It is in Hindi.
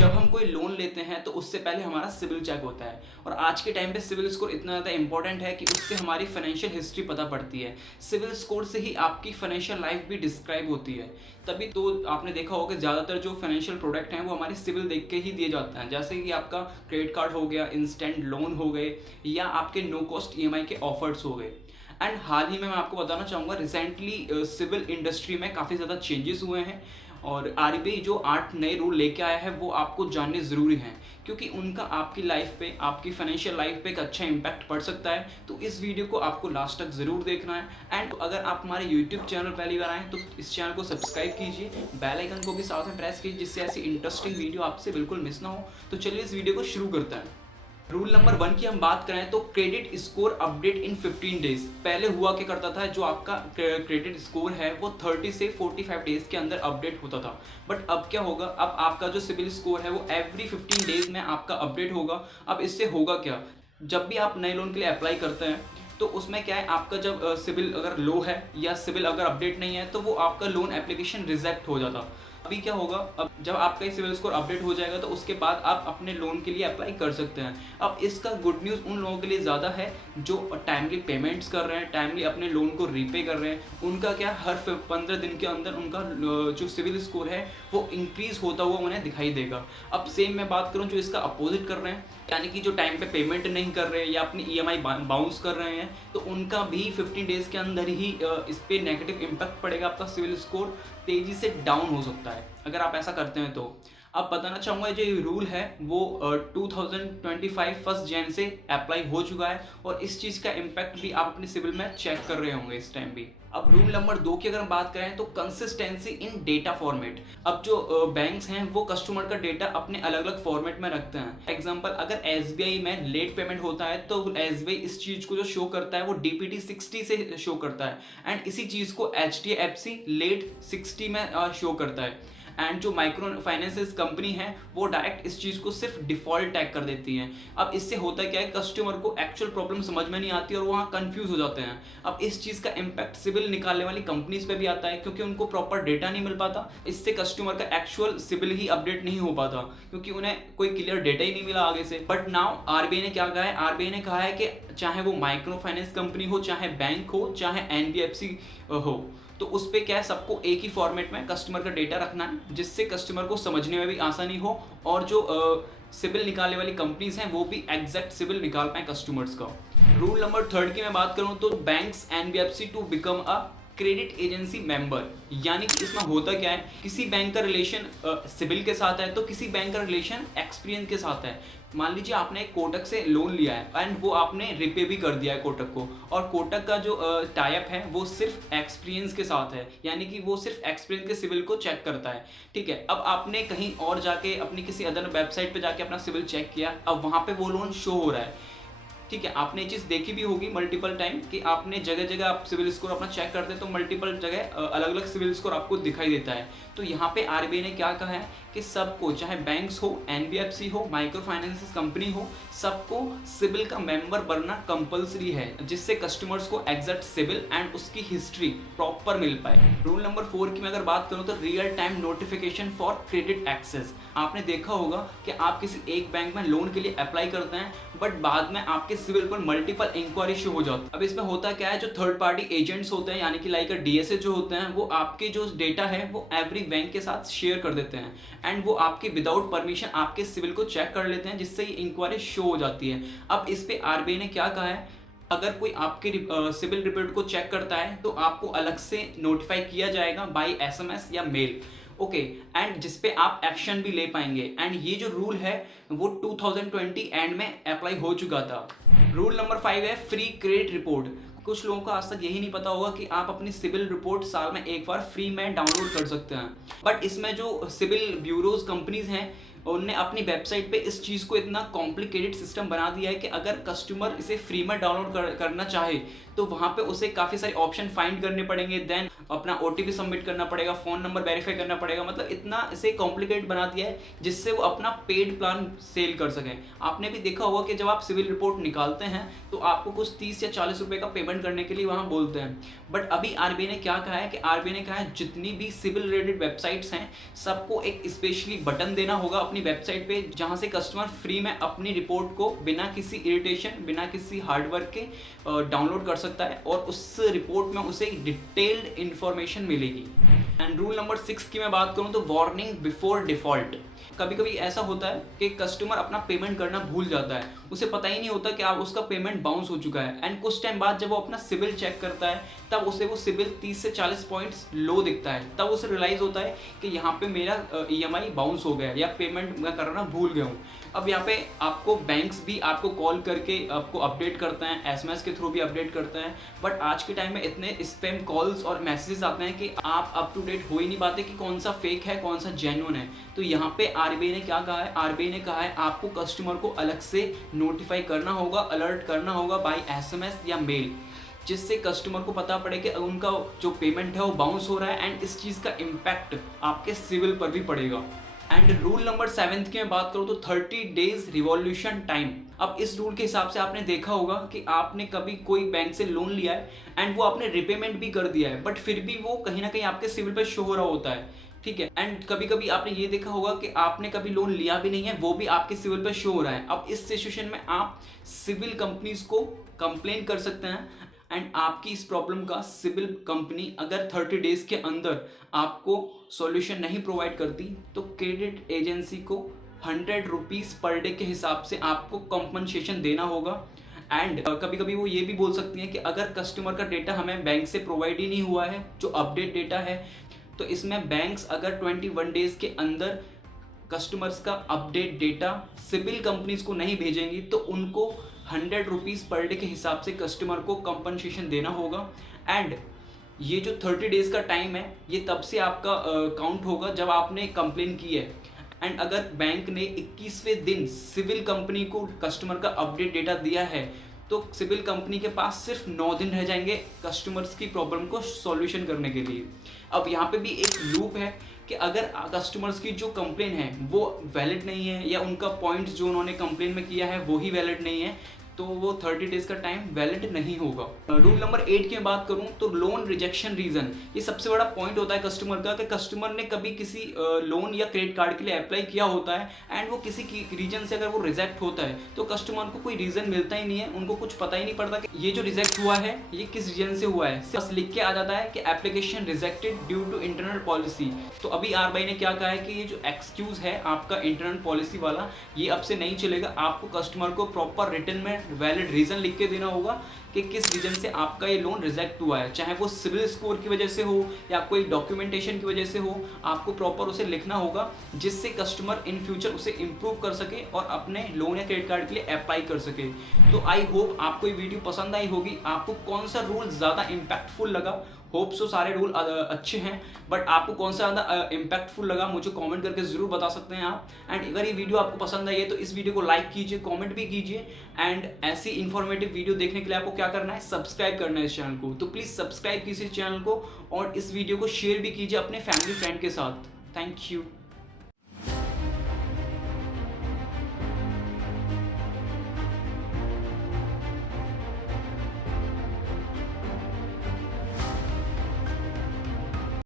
जब हम कोई लोन लेते हैं तो उससे पहले हमारा सिविल चेक होता है और आज के टाइम पे सिविल स्कोर इतना ज़्यादा इंपॉर्टेंट है कि उससे हमारी फाइनेंशियल हिस्ट्री पता पड़ती है। सिविल स्कोर से ही आपकी फाइनेंशियल लाइफ भी डिस्क्राइब होती है। तभी तो आपने देखा होगा कि ज़्यादातर जो फाइनेंशियल प्रोडक्ट हैं वो हमारे सिविल देख के ही दिए जाते हैं, जैसे कि आपका क्रेडिट कार्ड हो गया, इंस्टेंट लोन हो गए या आपके नो कॉस्ट ईएमआई के ऑफर्स हो गए। एंड हाल ही में मैं आपको बताना चाहूँगा, रिसेंटली सिविल इंडस्ट्री में काफ़ी ज़्यादा चेंजेस हुए हैं और आरबीआई जो 8 नए रूल लेके आया है वो आपको जानने ज़रूरी हैं, क्योंकि उनका आपकी लाइफ पे, आपकी फाइनेंशियल लाइफ पे एक अच्छा इम्पैक्ट पड़ सकता है। तो इस वीडियो को आपको लास्ट तक ज़रूर देखना है। एंड अगर आप हमारे यूट्यूब चैनल पहली बार आएँ तो इस चैनल को सब्सक्राइब कीजिए, बेल आइकन को भी साथ में प्रेस कीजिए, जिससे ऐसी इंटरेस्टिंग वीडियो आपसे बिल्कुल मिस ना हो। तो चलिए इस वीडियो को शुरू करते हैं। रूल नंबर 1 की हम बात करें तो credit score update in 15 days. पहले हुआ क्या करता था, जो आपका क्रेडिट स्कोर है वो 30 से 45 डेज के अंदर अपडेट होता था। बट अब क्या होगा, अब आपका जो सिविल स्कोर है वो एवरी 15 डेज में आपका अपडेट होगा। अब इससे होगा क्या, जब भी आप नए लोन के लिए अप्लाई करते हैं तो उसमें क्या है, आपका जब सिविल अगर लो है या सिविल अगर अपडेट नहीं है तो वो आपका लोन एप्लीकेशन रिजेक्ट हो जाता। अभी क्या होगा, अब जब आपका सिविल स्कोर अपडेट हो जाएगा तो उसके बाद आप अपने लोन के लिए अप्लाई कर सकते हैं। अब इसका गुड न्यूज़ उन लोगों के लिए ज़्यादा है जो टाइमली पेमेंट्स कर रहे हैं, टाइमली अपने लोन को रीपे कर रहे हैं। उनका क्या, हर 15 दिन के अंदर उनका जो सिविल स्कोर है वो इंक्रीज़ होता हुआ उन्हें दिखाई देगा। अब सेम मैं बात करूँ जो इसका अपोजिट कर रहे हैं, यानी कि जो टाइम पे पेमेंट नहीं कर रहे हैं या अपनी ईएमआई बाउंस कर रहे हैं, तो उनका भी 15 डेज़ के अंदर ही इस पर नेगेटिव इम्पैक्ट पड़ेगा। आपका सिविल स्कोर तेज़ी से डाउन हो सकता है अगर आप ऐसा करते हैं। तो अब बताना चाहूँगा, जो ये रूल है वो 2025 फर्स्ट जैन से अप्लाई हो चुका है और इस चीज़ का इम्पैक्ट भी आप अपने सिविल में चेक कर रहे होंगे इस टाइम भी। अब रूल नंबर 2 की अगर हम बात करें तो कंसिस्टेंसी इन डेटा फॉर्मेट। अब जो बैंक्स हैं वो कस्टमर का डेटा अपने अलग अलग फॉर्मेट में रखते हैं। एग्जांपल, अगर एसबीआई में लेट पेमेंट होता है तो एसबीआई इस चीज़ को जो शो करता है वो डीपीटी 60 से शो करता है, एंड इसी चीज़ को एचडीएफसी लेट 60 में शो करता है। एंड जो माइक्रो फाइनेंस कंपनी है वो डायरेक्ट इस चीज़ को सिर्फ डिफ़ॉल्ट टैग कर देती हैं। अब इससे होता क्या है, कस्टमर को एक्चुअल प्रॉब्लम समझ में नहीं आती और वहाँ कंफ्यूज हो जाते हैं। अब इस चीज़ का इम्पैक्ट सिविल निकालने वाली कंपनीज पे भी आता है, क्योंकि उनको प्रॉपर डेटा नहीं मिल पाता। इससे कस्टमर का एक्चुअल सिविल ही अपडेट नहीं हो पाता, क्योंकि उन्हें कोई क्लियर डेटा ही नहीं मिला आगे से। बट नाउ आरबीआई ने क्या कहा है, आरबीआई ने कहा है कि चाहे वो माइक्रो फाइनेंस कंपनी हो, चाहे बैंक हो, चाहे एनबीएफसी हो, तो उस पर क्या है, सबको एक ही फॉर्मेट में कस्टमर का डेटा रखना है, जिससे कस्टमर को समझने में भी आसानी हो और जो सिविल निकालने वाली कंपनीज हैं वो भी एग्जैक्ट सिविल निकाल पाए कस्टमर्स का। रूल नंबर 3 की मैं बात करूं तो banks NBFC to become a credit agency member. यानी कि इसमें होता क्या है, किसी बैंक का रिलेशन सिविल के साथ है तो किसी बैंक का रिलेशन एक्सपीरियंस के साथ है। मान लीजिए आपने एक कोटक से लोन लिया है एंड वो आपने रिपे भी कर दिया है कोटक को, और कोटक का जो टाइप है वो सिर्फ एक्सपीरियंस के साथ है, यानी कि वो सिर्फ एक्सपीरियंस के सिविल को चेक करता है। ठीक है, अब आपने कहीं और जाके अपनी किसी अदर वेबसाइट पे जाके अपना सिविल चेक किया, अब वहाँ पे वो लोन शो हो रहा है। ठीक है, आपने ये चीज़ देखी भी होगी मल्टीपल टाइम कि आपने जगह जगह आप सिविल स्कोर अपना चेक करते हैं तो मल्टीपल जगह अलग अलग सिविल स्कोर आपको दिखाई देता है। तो यहाँ पे आरबीआई ने क्या कहा है कि सबको, चाहे बैंक्स हो, एनबीएफसी हो, माइक्रो फाइनेंस कंपनी हो, सबको सिविल का मेंबर बनना कंपलसरी है, जिससे कस्टमर्स को एग्जैक्ट सिविल एंड उसकी हिस्ट्री प्रॉपर मिल पाए। रूल नंबर 4 की मैं अगर बात करूँ तो real time notification for credit access. आपने देखा होगा कि आप किसी एक बैंक में लोन के लिए अप्लाई करते हैं बट बाद में आपके सिविल पर मल्टीपल इंक्वायरी शो हो जाती है। अब इसमें होता क्या है, जो थर्ड पार्टी एजेंट्स होते हैं, यानी कि लाइक डीएसए जो होते हैं, वो आपके जो डेटा है वो एवरी बैंक के साथ शेयर कर देते हैं एंड वो आपके विदाउट परमिशन आपके सिविल को चेक कर लेते हैं, जिससे ये इंक्वायरी शो हो जाती है। अब इस पे आरबीआई ने क्या कहा है, अगर कोई आपके सिविल रिपोर्ट को चेक करता है तो आपको अलग से नोटिफाई किया जाएगा बाय एसएमएस या मेल। ओके, एंड जिसपे आप एक्शन भी ले पाएंगे। एंड ये जो रूल है वो 2020 एंड में अप्लाई हो चुका था। रूल नंबर 5 है फ्री क्रेडिट रिपोर्ट। कुछ लोगों को आज तक यही नहीं पता होगा कि आप अपनी सिविल रिपोर्ट साल में एक बार फ्री में डाउनलोड कर सकते हैं। बट इसमें जो सिविल ब्यूरोज कंपनीज हैं उनने अपनी वेबसाइट पे इस चीज़ को इतना कॉम्प्लिकेटेड सिस्टम बना दिया है कि अगर कस्टमर इसे फ्री में डाउनलोड करना चाहे तो वहाँ पे उसे काफ़ी सारे ऑप्शन फाइंड करने पड़ेंगे। देन अपना OTP सबमिट करना पड़ेगा, फ़ोन नंबर वेरीफाई करना पड़ेगा, मतलब इतना इसे कॉम्प्लिकेट बना दिया है जिससे वो अपना पेड प्लान सेल कर सकें। आपने भी देखा होगा कि जब आप सिविल रिपोर्ट निकालते हैं तो आपको कुछ 30 या 40 रुपए का पेमेंट करने के लिए वहाँ बोलते हैं। बट अभी आरबीआई ने क्या कहा है कि आरबीआई ने कहा है जितनी भी सिविल रिलेटेड वेबसाइट्स हैं सबको एक स्पेशली बटन देना होगा अपनी वेबसाइट पे, जहाँ से कस्टमर फ्री में अपनी रिपोर्ट को बिना किसी इरिटेशन, बिना किसी हार्डवर्क के डाउनलोड कर सकता है और उस रिपोर्ट में उसे डिटेल्ड इंफॉर्मेशन मिलेगी। एंड रूल नंबर 6 की मैं बात करूं तो वार्निंग बिफोर डिफॉल्ट। कभी कभी ऐसा होता है कि कस्टमर अपना पेमेंट करना भूल जाता है, उसे पता ही नहीं होता कि आप उसका पेमेंट बाउंस हो चुका है, एंड कुछ टाइम बाद जब वो अपना सिबिल चेक करता है तब उसे वो सिबिल 30 से 40 पॉइंट्स लो दिखता है। तब उसे रियलाइज़ होता है कि यहाँ पे मेरा EMI बाउंस हो गया या पेमेंट मैं करना भूल गया हूँ। अब यहाँ पे आपको बैंक्स भी आपको कॉल करके आपको अपडेट करते हैं, SMS के थ्रू भी अपडेट करते हैं, बट आज के टाइम में इतने स्पैम कॉल्स और मैसेजेस आते हैं कि आप अप टू डेट हो ही नहीं पाते कि कौन सा फेक है कौन सा जेन्युइन है। तो यहाँ पे आरबीआई ने क्या कहा है, आरबीआई ने कहा है आपको कस्टमर को अलग से नोटिफाई करना होगा, अलर्ट करना होगा बाय SMS या मेल, जिससे कस्टमर को पता पड़े कि उनका जो पेमेंट है वो बाउंस हो रहा है एंड इस चीज़ का इम्पैक्ट आपके सिविल पर भी पड़ेगा। एंड रूल नंबर 7 की मैं बात करूँ तो 30 डेज रिवॉल्यूशन टाइम। अब इस रूल के हिसाब से आपने देखा होगा कि आपने कभी कोई बैंक से लोन लिया है एंड वो आपने रिपेमेंट भी कर दिया है, बट फिर भी वो कहीं ना कहीं आपके सिविल पर शो हो रहा होता है, ठीक है। एंड कभी कभी आपने ये देखा होगा कि आपने कभी लोन लिया भी नहीं है, वो भी आपके सिविल पर शो हो रहा है। अब इस सिचुएशन में आप सिविल कंपनीज को कंप्लेन कर सकते हैं एंड आपकी इस प्रॉब्लम का सिविल कंपनी अगर 30 डेज के अंदर आपको सॉल्यूशन नहीं प्रोवाइड करती तो क्रेडिट एजेंसी को 100 रुपीज़ पर डे के हिसाब से आपको कंपनसेशन देना होगा। एंड कभी कभी वो ये भी बोल सकती हैं कि अगर कस्टमर का डेटा हमें बैंक से प्रोवाइड ही नहीं हुआ है, जो अपडेट डेटा है, तो इसमें बैंक्स अगर 21 डेज के अंदर कस्टमर्स का अपडेट डेटा सिविल कंपनीज को नहीं भेजेंगी तो उनको 100 रुपीज़ पर डे के हिसाब से कस्टमर को कंपनसेशन देना होगा। एंड ये जो 30 डेज़ का टाइम है ये तब से आपका काउंट होगा जब आपने कंप्लेन की है। एंड अगर बैंक ने 21वें दिन सिविल कंपनी को कस्टमर का अपडेट डेटा दिया है तो सिविल कंपनी के पास सिर्फ 9 दिन रह जाएंगे कस्टमर्स की प्रॉब्लम को सॉल्यूशन करने के लिए। अब यहाँ पे भी एक लूप है कि अगर कस्टमर्स की जो कंप्लेन है वो वैलिड नहीं है या उनका पॉइंट्स जो उन्होंने कंप्लेन में किया है वो ही वैलिड नहीं है तो वो 30 डेज का टाइम वैलिड नहीं होगा। रूल नंबर 8 की बात करूं तो लोन रिजेक्शन रीजन, ये सबसे बड़ा पॉइंट होता है कस्टमर का कि कस्टमर ने कभी किसी लोन या क्रेडिट कार्ड के लिए अप्लाई किया होता है एंड वो किसी रीजन से अगर वो रिजेक्ट होता है तो कस्टमर को कोई रीजन मिलता ही नहीं है, उनको कुछ पता ही नहीं पड़ता कि ये जो रिजेक्ट हुआ है ये किस रीजन से हुआ है, बस लिख के आ जाता है कि application rejected due to internal policy. तो अभी आरबीआई ने क्या कहा है कि ये जो एक्सक्यूज है आपका इंटरनल पॉलिसी वाला ये अब से नहीं चलेगा, आपको कस्टमर को प्रॉपर रिटर्न में वैलिड रीजन लिख के देना होगा कि किस रीजन से आपका ये लोन रिजेक्ट हुआ है, चाहे वो सिविल स्कोर की वजह से हो या कोई डॉक्यूमेंटेशन की वजह से हो, आपको प्रॉपर उसे लिखना होगा जिससे कस्टमर इन फ्यूचर उसे इम्प्रूव कर सके और अपने लोन या क्रेडिट कार्ड के लिए अप्लाई कर सके। तो आई होप आपको ये वीडियो पसंद आई होगी। आपको कौन सा रूल ज़्यादा इम्पैक्टफुल लगा? होप सो सारे रूल अच्छे हैं, बट आपको कौन सा ज़्यादा इम्पैक्टफुल लगा मुझे कमेंट करके ज़रूर बता सकते हैं आप। एंड अगर ये वीडियो आपको पसंद आई है तो इस वीडियो को लाइक कीजिए, कमेंट भी कीजिए एंड ऐसी इन्फॉर्मेटिव वीडियो देखने के लिए आपको क्या करना है, सब्सक्राइब करना है इस चैनल को। तो प्लीज़ सब्सक्राइब कीजिए इस चैनल को और इस वीडियो को शेयर भी कीजिए अपने फैमिली फ्रेंड के साथ। Thank you.